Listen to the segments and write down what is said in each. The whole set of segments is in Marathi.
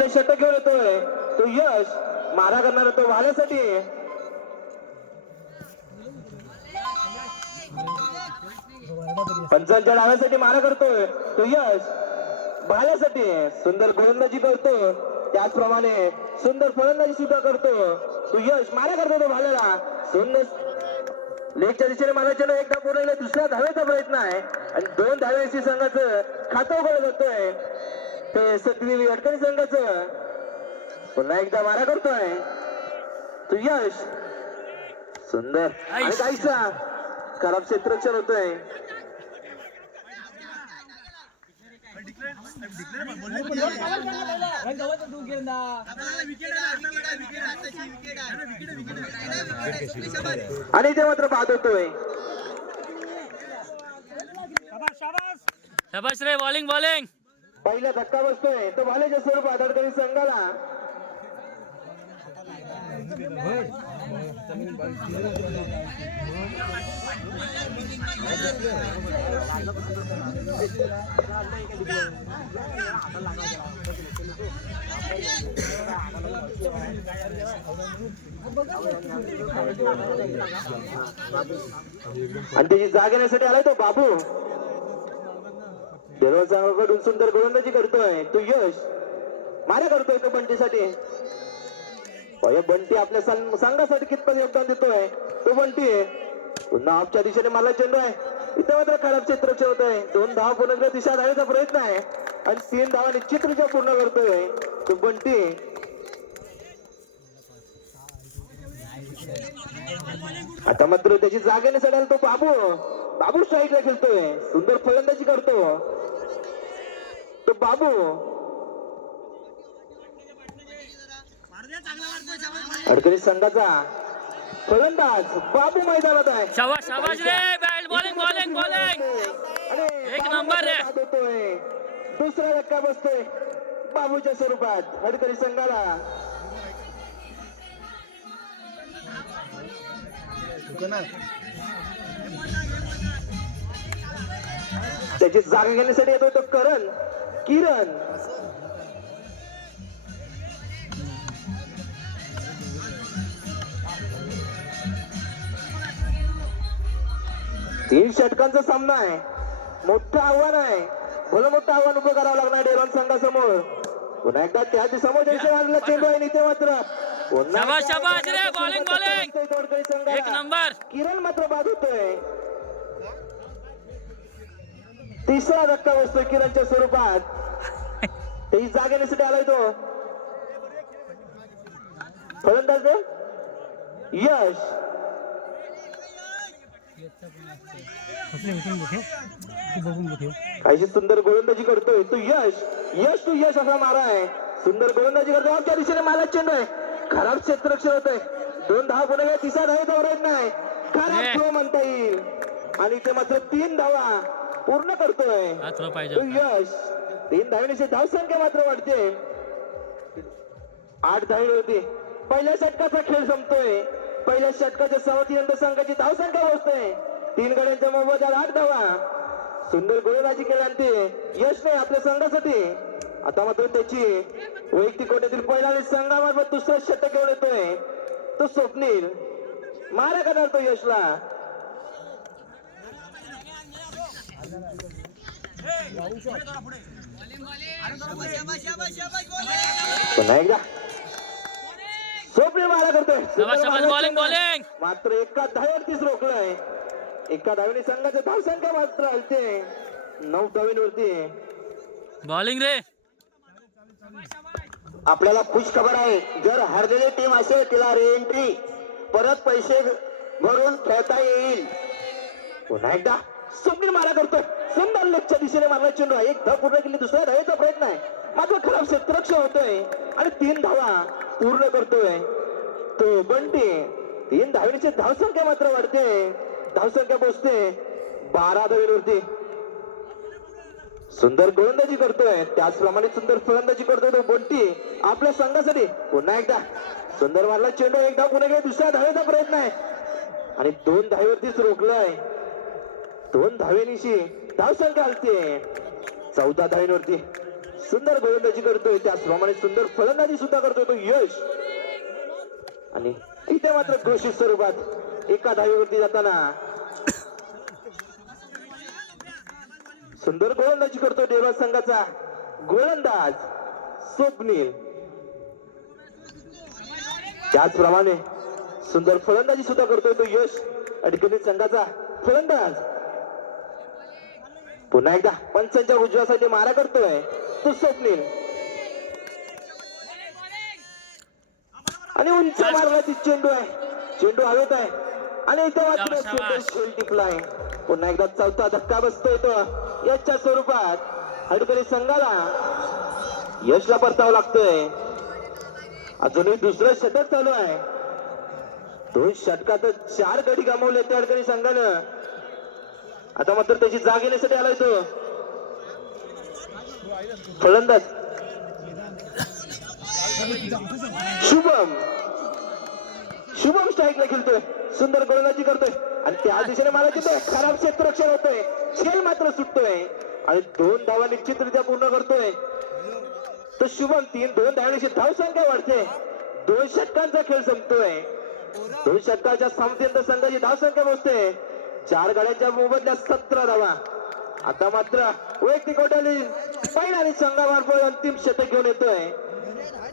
आपले षटक घेऊन येतोय तो यश, मारा करणार तो भाल्यासाठी. पंचांच्या डाव्यासाठी मारा करतोय तो यश, भाल्यासाठी सुंदर गोलंदाजी करतो. त्याचप्रमाणे सुंदर फलंदाजी सुद्धा करतो तो यश, मारा करतो तो भाल्याला. सुंदर लेगच्या दिशेने मारायचे एकदा पूर्ण दुसऱ्या धावेचा प्रयत्न आहे आणि 2 धावेची संघाचं खातं उघडलं जातोय. ते सतवी अडकणी संघाचं पुन्हा एकदा मारा करतोय तो यश. सुंदर आणि काहीसा खराब क्षेत्ररक्षण होतोय. आणि ते मात्र बाद होतोय. शाबास रे, बॉलिंग बॉलिंग. पहिला धक्का बसतोय तो भाल्याच्या स्वरूपात अडकणी संघाला. आणि त्याची जाग घेण्यासाठी आलाय तो बाबू. देवाचा सुंदर गोलंदाजी करतोय तो यश, मारा करतोय तो बंटीसाठी. बंटी आपल्या संघासाठी कितपत योगदान देतोय तो बंटी. पुन्हा आपच्या दिशेने मला चेंडू आहे. इथे मात्र खराब क्षेत्ररक्षण होत आहे. 2 धावा पूर्ण दिशा धावेचा प्रयत्न आहे आणि 3 धावा निश्चितरित्या पूर्ण करतोय तो बंटी. आता मात्र त्याची जागेने चढायला तो बाबू. बाबू स्ट्राईकला खेळतोय, सुंदर फलंदाजी करतो तो बाबू. अडकणी संघाचा फलंदाज बाबू मैदानात आहे. शाबास शाबास रे, बॅट बॉलिंग बॉलिंग बॉलिंग. एक नंबर रे. दुसरा धक्का बसतोय बाबूच्या स्वरूपात अडकणी संघाला. त्याची जागा घेण्यासाठी येतोय तो किरण. तीन षटकांचा सामना आहे. मोठं आव्हान आहे, भलं मोठं आव्हान उभं करावं लागणार डेरॉन संघासमोर. पुन्हा एकदा त्या समोर चेंडू आहे इथे मात्र शाबास शाबास रे, बॉलिंग बॉलिंग. एक नंबर. किरण मात्र बाद होतोय. तिसरा धक्का बसतोय किरणच्या स्वरूपात. त्याची जागेण्यासाठी आलाय तो फलंदाज यश. काहीशी सुंदर गोलंदाजी करतोय तो यश असा मारा आहे. सुंदर गोलंदाजी करतो. आमच्या दिशेने माला चेंडू आहे. खराब क्षेत्ररक्षण होत आहे. 2 धावा पुढे तिसरा धावेचा प्रयत्न आहे. खराब थ्रो म्हणता येईल आणि ते मात्र 3 धावा पूर्ण करतोय तो यश. 3 धावेची धावसंख्या मात्र वाढते. 8 धावे होती. पहिल्या षटकाचा खेळ संपतोय. पहिल्या षटकाच्या सवतीनंतर संघाची धावसंख्या पोहोचते 3 गड्यांच्या मोबदल्यात 8 धावा. सुंदर गोलंदाजी केल्यानंतर यश नाही आपल्या संघासाठी. आता मात्र त्याची वैयक्तिक कोट्यातील पहिला संघामार्फत दुसरा षटक घेऊन येतोय तो स्वप्नील. मारा करणार तो यशला. पुन्हा एकदा स्वप्नील मारा करतोय. मात्र एका धावेवरतीच रोखलंय. एका धावेने संघाची धावसंख्या मात्र हलते 9 धावेवरती. बॉलिंग रे. आपल्याला खुश खबर आहे, जर हरलेली टीम असेल तिला रिएंट्री परत पैसे भरून खेळता येईल. पुन्हा एकदा स्वप्नील मारा करतोय. सुंदर लेगच्या दिशेने मारला चेंडू. 1 धाव पूर्ण केली. दुसऱ्या धावेचा प्रयत्न आहे मात्र खराब क्षेत्ररक्षण होतोय आणि 3 धावा पूर्ण करतोय तो बंटी. 3 धावेची धावसंख्या मात्र वाढते. धावसंख्या पोहोचते 12 धावेवरती. सुंदर गोलंदाजी करतोय, त्याचप्रमाणे सुंदर फलंदाजी करतोय तो बंटी आपल्या संघासाठी. पुन्हा एकदा सुंदर मारला चेंडू. 1 धाव पुन्हा गेला. दुसऱ्या धावेचा प्रयत्न आहे आणि 2 धावेवरतीच रोखलाय. 2 धावेनिशी धावसंख्या हलते 14 धावेवरती. सुंदर गोलंदाजी करतोय, त्याचप्रमाणे सुंदर फलंदाजी सुद्धा करतोय तो यश. आणि इथे मात्र घोषित स्वरूपात एका धावेवरती जाताना सुंदर गोलंदाजी करतोय डेरवा संघाचा गोलंदाज स्वप्नील. त्याचप्रमाणे सुंदर फलंदाजी सुद्धा करतोय तो यश अडकणी संघाचा फलंदाज. पुन्हा एकदा पंचांच्या उजव्यासाठी मारा करतोय तो स्वप्नील. आणि उंच मारण्याची चेंडू आहे, चेंडू हवेत आहे आणि इथे मात्र सुंदर खेळ टिपलाय. पुन्हा एकदा चौथा धक्का बसतोय तो यशच्या स्वरूपात अडकणी संघाला. यशला परतावं लागतोय. अजूनही दुसरं षटक चालू आहे. 2 षटकात 4 गडी गमावले त्या अडकणी संघानं. आता मात्र त्याची जाग येण्यासाठी आलाय तो फलंदाज शुभम. शुभम स्ट्राईकला खेळतोय, सुंदर गोलंदाजी करतोय आणि त्या दिशेने मला तिथे खराब क्षेत्ररक्षण होतोय. झेल मात्र सुटतोय आणि 2 धावा निश्चितरित्या पूर्ण करतोय तो शुभम. 2 धावांची धावसंख्या वाढते. 2 षटकांचा खेळ संपतोय. 2 षटकाच्या समाप्तीनंतर संघाची धावसंख्या पोहोचते 4 गड्यांच्या मोबदल्यात 17 धावा. आता मात्र वैयक्तिक कोट्याली पहिला आणि संघामार्फत अंतिम षटक घेऊन येतोय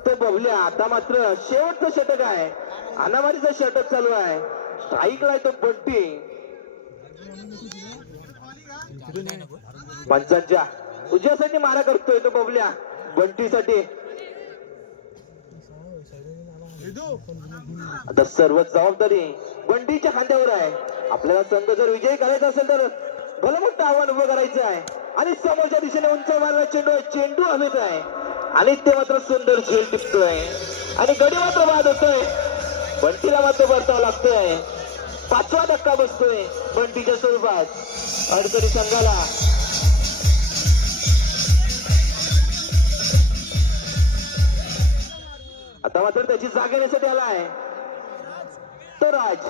तो बबल्या. आता मात्र शेवटचं षटक आहे, अनामारीचं षटक चालू आहे. स्ट्राईकला आहे तो बंटी. पंचांच्या उजव्यासाठी मारा करतोय तो बबल्या बंटीसाठी. आता सर्व जबाबदारी बंटीच्या खांद्यावर आहे. आपल्याला संघ जर विजयी करायचा असेल तर भलं मोठं आव्हान उभं करायचं आहे. आणि समोरच्या दिशेने उंच मारला चेंडू आहे, चेंडू हवेत आहे आणि ते मात्र सुंदर झेल टिपतोय आणि गडी मात्र बाद होतोय. बंटीला मात्र परतावं लागतोय. 5वा धक्का बसतोय बंटीच्या स्वरूपात अडचणी संघाला. आता मात्र त्याची जाग येण्यासाठी आलाय तो राज.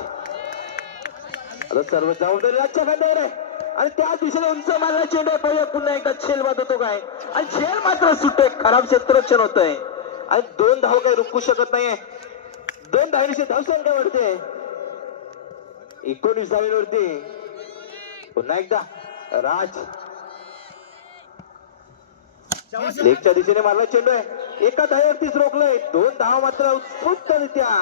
आता सर्व जबाबदारी राजच्या खांद्यावर आहे आणि त्या दिशेने उंच मारला चेंडू आहे. पाहूया पुन्हा एकदा झेल बाद होतो काय आणि झेल मात्र सुटतोय. खराब क्षेत्ररक्षण होतंय आणि 2 धाव काही रोखू शकत नाहीये. 2 धावांची धावसंख्या वाढते 19 धावांवरती. पुन्हा एकदा राज लेगच्या दिशेने मारला चेंडू आहे. एका धावेवरतीच रोखलंय. 2 धावा मात्र उत्स्फूर्तरित्या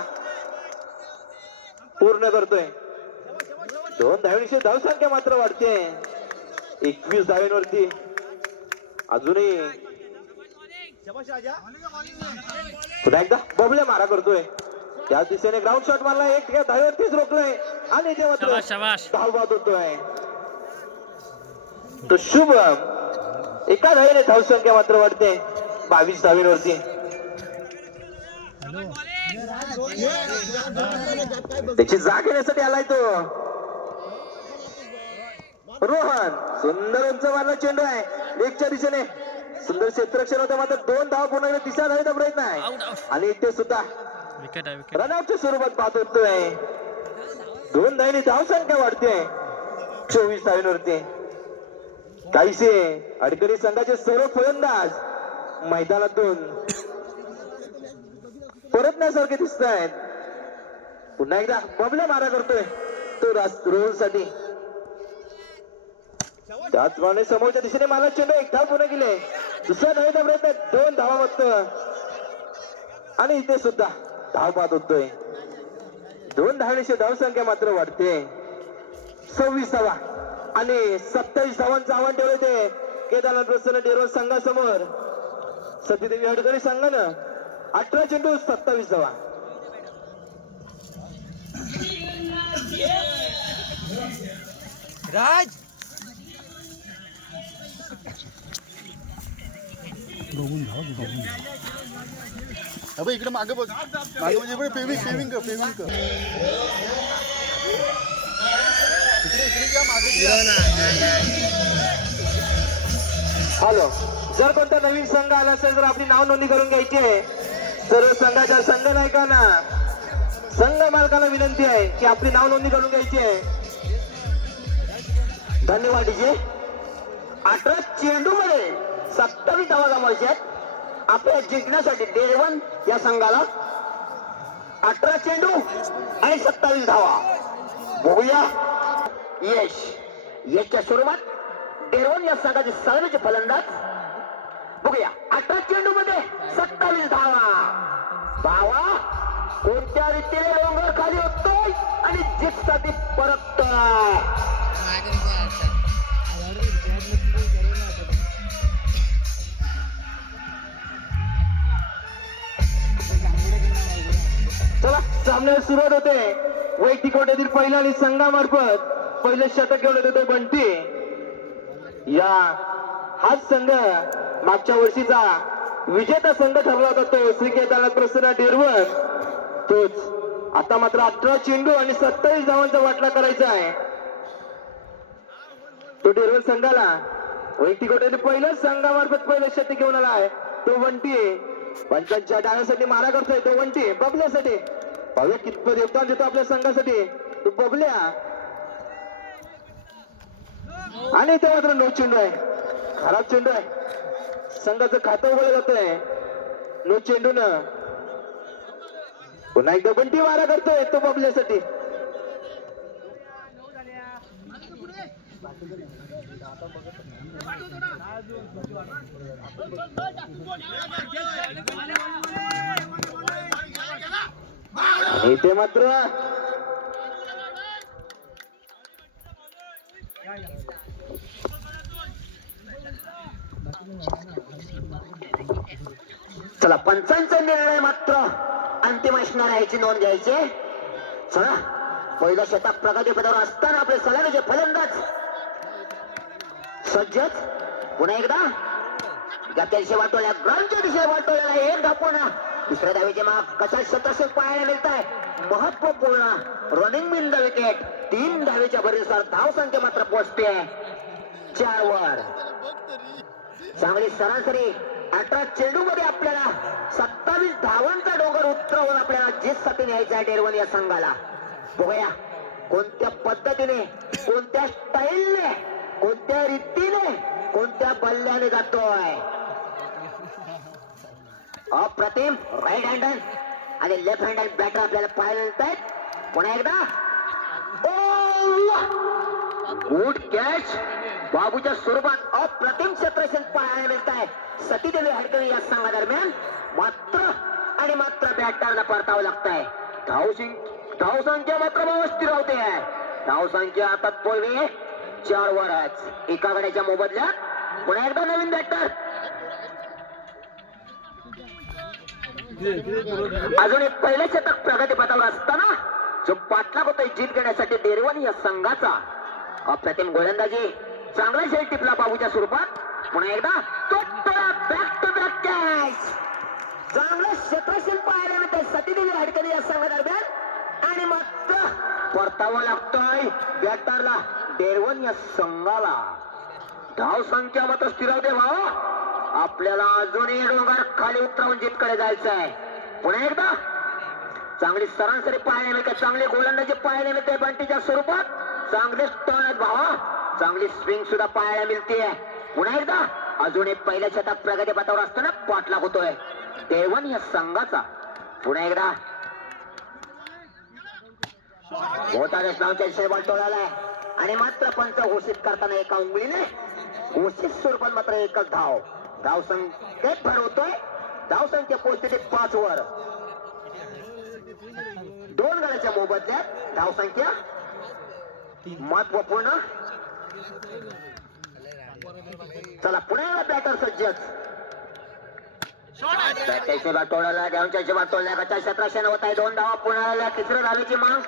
पूर्ण करतोय. 2 धावांची धावसंख्या मात्र वाढते 21 धावांवरती. अजूनही पुन्हा एकदा बबल्या मारा करतोय. त्या दिशेने ग्राउंड शॉट मारला, 1 धावेवरतीच रोखलंय आणि ते मात्र धाव बाद होतोय तो शुभम. एका धावेने धावसंख्या मात्र वाढते 22 धावांवरती. त्याची जाग येण्यासाठी आलाय तो रोहन. सुंदर उंच मारला चेंडू आहे लेगच्या दिशेने. सुंदर क्षेत्ररक्षण होतं मात्र 2 धावा पूर्ण केले. 3ऱ्या धावेचा प्रयत्न आहे आणि ते सुद्धा रनआउटच्या स्वरूपात बाद होतोय. 2 धावांनी धावसंख्या वाढते 24 धावांवरती. काहीसे अडकणी संघाचे सर्व फलंदाज मैदानातून परतण्यासारखे दिसत आहेत. पुन्हा एकदा बबल्या मारा करतोय तो रोहन साठी. त्याचप्रमाणे समोरच्या दिशेने मारला चेंडू, 1 धाव पूर्ण केले. 2ऱ्या धावेचा प्रयत्न, 2 धावा फक्त आणि इथे सुद्धा धाव बाद होतोय. 2 धावांची धावसंख्या मात्र वाढते 26 धावा आणि 27 धावांचं आव्हान ठेवले ते केदारनाथ प्रसन्न डेरवा संघासमोर. सतीदेवी अडकणी संघानं 18 चेंडू 27 धावा. राज अबे इकडे मागे बघ, मागे म्हणजे इकडे पेविंग कर इकडे क्या मागे. हॅलो, जर कोणता नवीन संघ आला असेल तर आपली नाव नोंदणी करून घ्यायची आहे. सर्व संघाच्या संघ नायकांना, संघ मालकाला विनंती आहे की आपली नाव नोंदणी करून घ्यायची आहे. धन्यवाद. 18 चेंडू मध्ये 27 धावा गमवायच्या आहेत आपल्या जिंकण्यासाठी डेरवन या संघाला. 18 चेंडू आणि 27 धावा. बघूया यशच्या सुरुवात डेरवन या संघाचे सलामीचे फलंदाज. बघूया 18 चेंडू मध्ये 27 धावा. भावा कोणत्या रीतीने डोंगर खाली होतोय आणि जित साठी परततोय. चला सामन्याला सुरुवात होते. वैयक्तिक कोट्यातील पहिला आणि संघामार्फत पहिले शतक घेऊन येतो तो बंटी. हाच संघ मागच्या वर्षीचा विजेता संघ ठरला होता तो श्रीकेदारनाथ प्रसन्न डेरवन. तोच आता मात्र 18 चेंडू आणि 27 धावांचा वाटला करायचा आहे. तो डेरवन संघाला वैयक्तिक कोट्यातील पहिल्याच संघामार्फत पहिले शतक घेऊन आला आहे तो बंटी. पंचांच्या डाव्यासाठी मारा करतोय तो बंटी बबल्यासाठी. पाहूया कितपत योगदान देतो आपल्या संघासाठी तो बबल्या. आणि ते मात्र नो चेंडू आहे. खराब चेंडू आहे. संघाचं खातं उघडलं जातंय नो चेंडून. पुन्हा एकदा बंटी मारा करतोय तो बबल्यासाठी. इथे मात्र चला पंचांचा निर्णय मात्र अंतिम असणार आहे याची नोंद घ्यायची. चला पहिलं शतक प्रगतीपथावर असताना आपले सलामीचे फलंदाज सज्जच. पुन्हा एकदा त्या दिशे वाटवल्या ग्राउंडच्या दिशेला वाटवलेला एक धापून दुसऱ्या धावेचे माग कशा शतक पाहायला मिळत आहे. महत्वपूर्ण रनिंग इन द विकेट. 3 धावेच्या भरीनुसार धाव संख्या मात्र पोहोचते 4 वर. चांगली सरासरी 18 चेंडू मध्ये आपल्याला 27 धावांचा डोंगर उतरवून आपल्याला जीत साठी न्यायचा आहे डेरवन या संघाला. बघूया कोणत्या पद्धतीने कोणत्या स्टाईलने कोणत्या रीतीने कोणत्या बल्ल्याने जातोय. अप्रतिम राईट हँडर आणि लेफ्ट हँडर बॅटर आपल्याला पाहायला मिळत आहेत. पुन्हा एकदा गुड कॅच. बाबूच्या स्वरूपात अप्रतिम क्षेत्रक्षण पाहायला मिळत आहे. सतीदेवी हडकणी या संघादरम्यान मात्र आणि मात्र बॅटरला परतावं लागत आहे. धाव संख्या मात्र व्यवस्थित राहते आहे. धाव संख्या आता पूर्वी 4 वरच. एका गड्याच्या मोबदल्यात पुन्हा एकदा नवीन बॅटर. अजून एक पहिले शतक प्रगतीपथावर असताना जो पाठलाग होतोय जीत घेण्यासाठी डेरवन या संघाचा. अप्रतिम गोलंदाजी चांगला शेल टिपला बाबूच्या स्वरूपात. पुन्हा एकदा बॅक टू बॅक कॅच. चांगलं क्षेत्रशील पाहायला मिळतंय सतीदेवी हडकणी या संघादरम्यान आणि मात्र परतावा लागतोय बॅटरला डेरवन या संघाला. धाव संख्या मात्र स्थिरावते भाऊ. आपल्याला अजूनही डोंगर खाली उतरवून जीतकडे जायचं आहे. पुन्हा एकदा चांगली सरासरी पाहायला मिळते. चांगली गोलंदाजी पाहायला मिळते बंटीच्या स्वरूपात. चांगले स्टॉन आहेत भावा. चांगली स्विंग सुद्धा पाहायला मिळते. पुन्हा एकदा अजून एक पहिल्या शतक प्रगतीपथावर असताना पाठलाग होतोय डेरवन या संघाचा. पुन्हा एकदा बॉल टोळालाय आणि मात्र पंच घोषित करताना एका उंगलीने घोषित स्वरूपात मात्र एकच धाव. धाव संख्येत भर होतोय. धाव संख्या पोहोचते 5 वर. 2 गड्याच्या मोबदल्यात धाव संख्या महत्वपूर्ण. चला पुन्हा बॅटर सज्जच. टोळाला ग्राउंडच्या वाटोळल्या गचा क्षेत्राशन होत आहे. 2 धावा पुन्हा. तिसऱ्या धावेची माग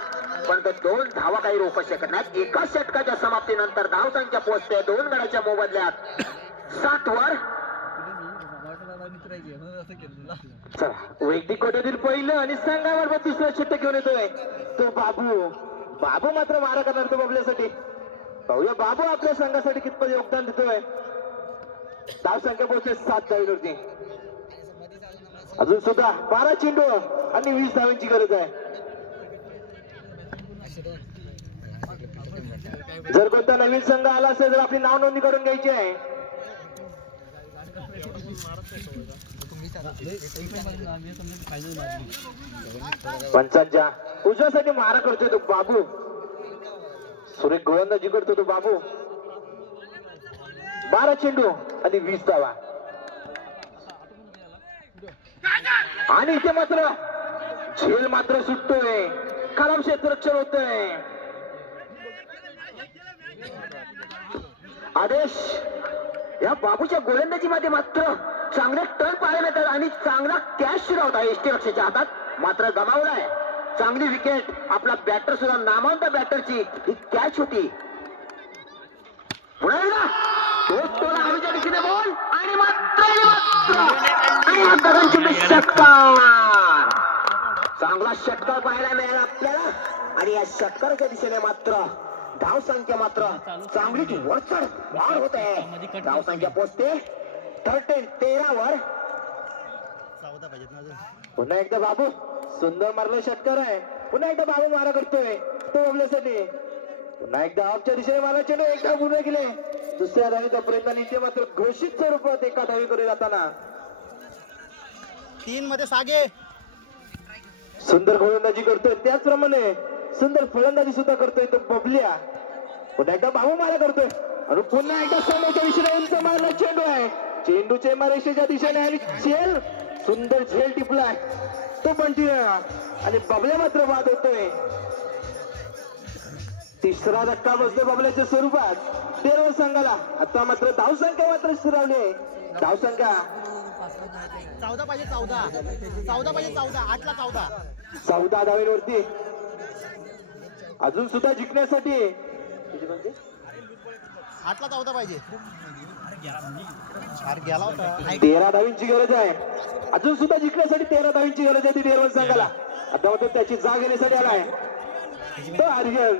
पण तो 2 धावा काही रोखू शकत नाही. एका षटकाच्या समाप्तीनंतर धाव संख्या पोहोचते 2 गड्याच्या मोबदल्यात 7 वर. चला वैयक्तिक कोट्यातील पहिलं आणि संघामार्फत दुसरं शतक घेऊन येतोय तो बाबू मात्र मारा करणार तो बबल्यासाठी. पाहूया बाबू आपल्या संघासाठी कितपत योगदान देतोय. धाव संख्या पोहोचते 7 धावेवरती. अजून सुद्धा 12 चेंडू आणि 20 धावांची गरज आहे. जर कोणता नवीन संघ आला असेल तर आपली नाव नोंदणी करून घ्यायची आहे. पंचांच्या उजव्यासाठी मारा करतोय तो बाबू. सुरेख गोलंदाजी करतो तो बाबू. 12 चेंडू आणि 20 धावा. आणि इथे मात्र झेल मात्र सुटतोय. खराब क्षेत्ररक्षण होतोय. आदेश या बाबूच्या गोलंदाजीमध्ये मात्र चांगले टर्न पाहायला मिळतात आणि चांगला कॅच सुद्धा होता एसटी रक्षाच्या हातात. मात्र गमावलाय. चांगली विकेट. आपला बॅटर सुद्धा नामवंत बॅटरची ही कॅच होती. पुन्हा एकदा तोच टोला हवेच्या दिशेने बॉल आणि षटकार. चांगला षटकार पाहायला मिळाला आपल्याला आणि या षटकाराच्या दिशेने मात्र धाव संख्या मात्र चांगलीच वरचढ वाढ होत आहे. धाव संख्या पोचते 13 वर. पुन्हा एकदा बाबू सुंदर मारलं षटकार आहे. पुन्हा एकदा बाबू मारा करतोय तो आपल्यासाठी. पुन्हा एकदा ऑफच्या दिशेने मारा चेंडू एकदा पूर्ण केले. दुसऱ्या धावीचा प्रयत्न इथे मात्र घोषित स्वरूपात एका धावीकडे जाताना 3 मध्ये सागे. सुंदर गोलंदाजी करतोय. त्याचप्रमाणे सुंदर फलंदाजी सुद्धा करतोय तो बबल्या. पुन्हा एकदा बाबू मारा करतोय आणि पुन्हा एकदा समोरच्या दिशेने उंच मारला चेंडू आहे. चेंडूचे मारेशेच्या दिशेने आणि झेल सुंदर झेल टिपलाय तो पण आणि बबल्या मात्र बाद होतोय. तिसरा धक्का बसतो बबल्याच्या स्वरूपात तेरव संघाला. आता मात्र धावसंख्या मात्र स्थिरावली. धावसंख्या 14 पाहिजे 14 पाहिजे 14 8 ला 14. 14 धावेवरती अजून सुद्धा जिंकण्यासाठी 8 ला 14 पाहिजे. गेला होता. 13 धावींची गरज आहे. अजून सुद्धा जिंकण्यासाठी 13 धावींची गरज आहे ती डेरवन संघाला. आता मात्र त्याची जाग घेण्यासाठी आलाय तो आर्यन.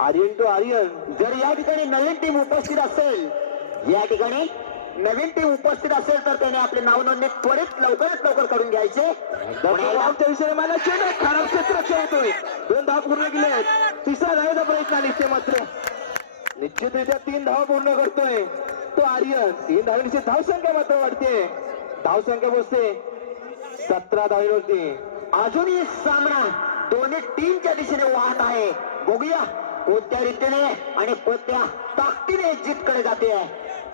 आर्यन टू आर्यन. जर या ठिकाणी नवीन टीम उपस्थित असेल तर त्याने आपले नाव नोंदणी त्वरित लवकरात लवकर करून घ्यायचे. आमच्या विषयाने मला चेंडू खराब क्षेत्ररक्षण होतोय. 2 धावा पूर्ण केले आहेत. तिसरा धावेचा प्रयत्न निश्चित मात्र निश्चितरित्या 3 धावा पूर्ण करतोय तो आर्यन. 3 धावांची धावसंख्या मात्र वाढते. धावसंख्या पोचते 17 धावेवरती. अजूनही सामना दोन्ही टीमच्या दिशेने वाहत आहे. बघूया कोणत्या रीतीने आणि कोणत्या ताकदीने जीतकडे जाते.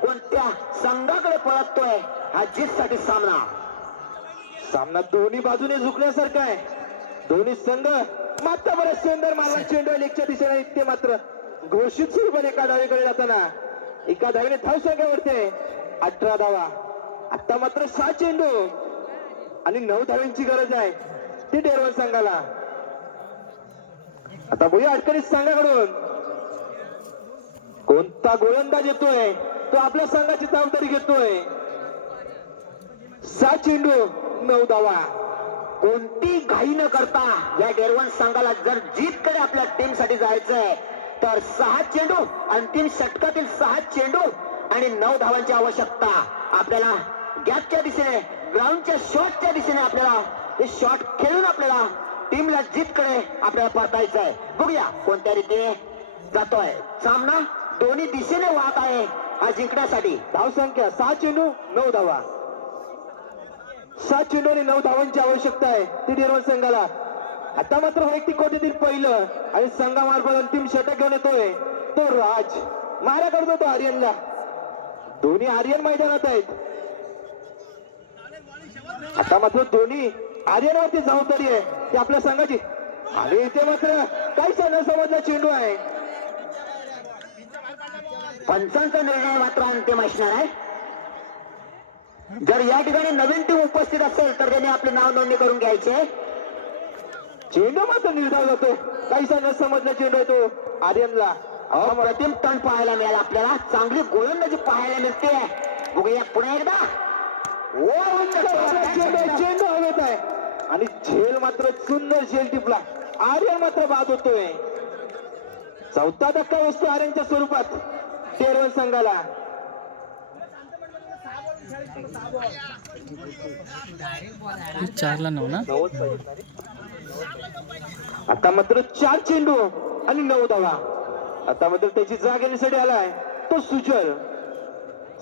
कोणत्या संघाकडे पळतोय हा जीतसाठी सामना. सामना दोन्ही बाजूने झुकण्यासारखा आहे. दोन्ही संघ मात्र बरेच सुंदर मारला चेंडू लेगच्या दिशेने इतके मात्र घोषित स्वरूपाने एका धावेकडे जाताना एका धावेने धावसंख्यावरती 18 धावा. आता मात्र 6 चेंडू आणि 9 धाव्यांची गरज आहे ती डेरवन संघाला. आता बघूया अडकणीत संघाकडून कोणता गोलंदाज येतोय तो आपल्या संघाची जबाबदारी घेतोय. 7 चेंडू 9 धावा. कोणती घाई न करता या डेरवन संघाला जर जीतकडे आपल्या टीम साठी जायचंय तर 6 चेंडू अंतिम षटकातील 6 चेंडू आणि 9 धावांची आवश्यकता. आपल्याला गॅपच्या दिशेने ग्राउंडच्या शॉटच्या दिशेने आपल्याला हे शॉट खेळून आपल्याला टीमला जीतकडे आपल्याला परतायचं आहे. बघूया कोणत्या रीतीने जातोय सामना. दोन्ही दिशेने वाहत आहे हा जिंकण्यासाठी. धावसंख्या 6 चेंडू 9 धावा. 7 चेंडू आणि 9 धावांची आवश्यकता आहे ती डेरवन संघाला. आता मात्र वैयक्तिक कोटीतील पहिलं आणि संघामार्फत अंतिम षटक घेऊन येतोय तो राज. मारा करतो तो आर्यनला. दोन्ही आर्यन मैदानात आहेत. आता मात्र दोन्ही आर्यनवरती जबाबदारी आहे ती आपल्या संघाची. आणि इथे मात्र काही न समजला चेंडू आहे. पंचांचा निर्णय मात्र अंतिम असणार आहे. जर या ठिकाणी नवीन टीम उपस्थित असेल तर त्यांनी आपले नाव नोंदणी करून घ्यायचे. चेंडू मात्र निर्धाव जातो. काही न समजला चेंडू आहे तो आर्यनला. अप्रतिम टर्न पाहायला मिळाला आपल्याला. चांगली गोलंदाजी पाहायला मिळते. बघूया पुन्हा एकदा चेंडू हवेत आहे आणि झेल मात्र सुंदर झेल टिपला. आर्यन मात्र बाद होतोय. 4था धक्का बसतो आर्यनच्या स्वरूपात डेरवन संघाला. चारला 9 ना. आता मात्र 4 चेंडू आणि 9 धावा. आता मात्र त्याची जाग घेण्यासाठी आलाय तो सुजल.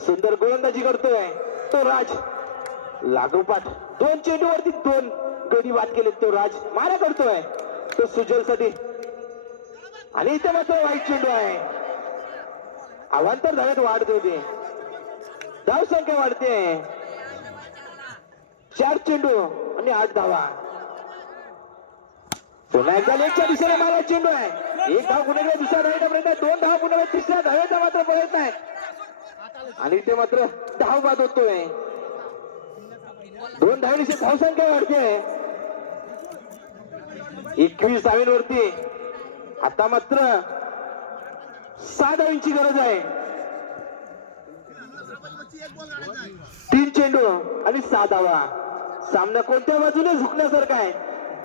सुंदर गोलंदाजी करतोय तो राज लागोपाठ 2 चेंडूवरती 2 गडी बाद केले. तो राज मारा करतोय तो सुजल साठी आणि इथे मात्र वाईट चेंडू आहे. अवांतर धावेत वाढते होते. धाव संख्या वाढते 4 चेंडू आणि 8 धावा. पुन्हा एकदा लेगच्या दिशेने मारा चेंडू आहे. एक धाव पुन्हा दुसऱ्या धावेचा प्रयत्न आहे. 2 धाव पुन्हा तिसऱ्या धावेचा मात्र प्रयत्न आहे आणि इथे मात्र धाव बाद होतोय. 2 धावेची धाव संख्या वाढते 21 धावेवरती. आता मात्र 6 धावींची गरज आहे. 3 चेंडू आणि 6 धावा. सामना कोणत्या बाजूने झुकण्यासारखा आहे.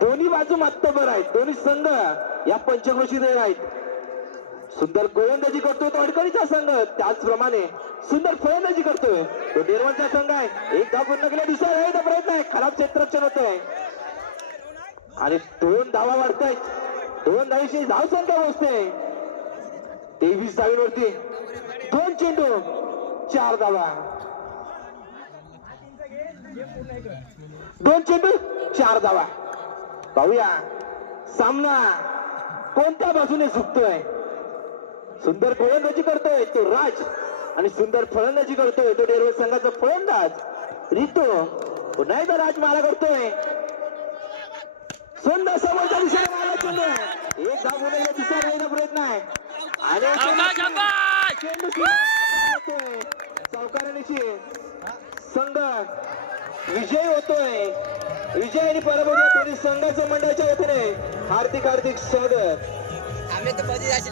दोन्ही बाजू मातबर आहेत. दोन्ही संघ या पंचक्रोशीत आहेत. सुंदर गोलंदाजी करतो तो अडकणीचा संघ, त्याचप्रमाणे सुंदर फलंदाजी करतोय तो डेरवनचा संघ आहे. एक धाव पूर्ण केला दुसरा धावेचा प्रयत्न आहे. खराब क्षेत्ररक्षण होतोय आणि 2 धावा वाढतायत. 2 धावीची धाव संख्या पोहोचते 23 धावीवरती. 2 चेंडू 4 धावा. 2 चेंडू 4 धावा. पाहूया सामना कोणत्या बाजूने झुकतोय. सुंदर गोलंदाजी करतोय तो राज आणि सुंदर फलंदाजी करतोय तो डेरवण संघाचा फलंदाज रितो. पुन्हा एकदा राज मारा करतोय. सुंदर समोरच्या दिशेने मारा चेंडू आहे. एक धाव होण्याचा दुसरा राहिला प्रयत्न आहे आणि चेंडू सावकारांशी संघ विजय होतोय. विजय आणि पराभव या दोन्ही संघाच्या मंडळाच्या वतीने हार्दिक स्वागत. आम्ही तर बधी जायची